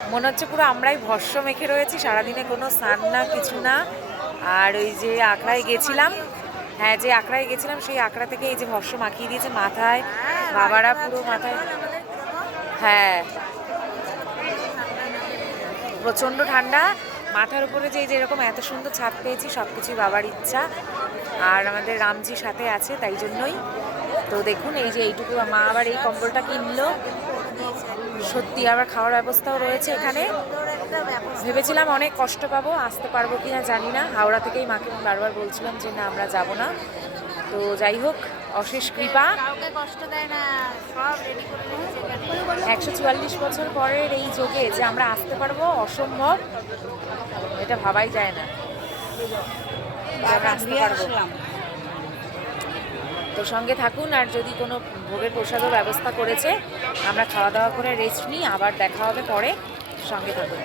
মনে হচ্ছে পুরো আমরাই ভস্য মেখে রয়েছি, সারাদিনে কোনো স্নান না কিছু না। আর ওই যে আখড়ায় গেছিলাম, হ্যাঁ যে আখড়ায় গেছিলাম সেই আখড়া থেকে এই যে ভস্য মাখিয়ে দিয়েছে মাথায়, বাবারা পুরো মাথায়। হ্যাঁ প্রচণ্ড ঠান্ডা, মাথার উপরে যে এই যে এরকম এত সুন্দর ছাদ পেয়েছি সব কিছুই বাবার ইচ্ছা। আর আমাদের রামজি সাথে আছে তাই জন্যই। তো দেখুন এই যে এইটুকু মা আবার এই কম্বলটা কিনলো, সত্যি আবার খাওয়ার ব্যবস্থাও রয়েছে এখানে। ভেবেছিলাম অনেক কষ্ট পাবো, আসতে পারবো কি না জানি না, হাওড়া থেকেই মাকে বারবার বলছিলাম যে না আমরা যাব না। তো যাই হোক অশেষ কৃপা, 144 বছর পরের এই যোগে যে আমরা আসতে পারবো অসম্ভব, এটা ভাবাই যায় না যে আমরা আসতে পারবো। তো সঙ্গে থাকুন, আর যদি কোনো ভোগের প্রসাদও ব্যবস্থা করেছে, আমরা খাওয়া দাওয়া করে রেস্ট নিই, আবার দেখা হবে পরে, সঙ্গে থাকুন।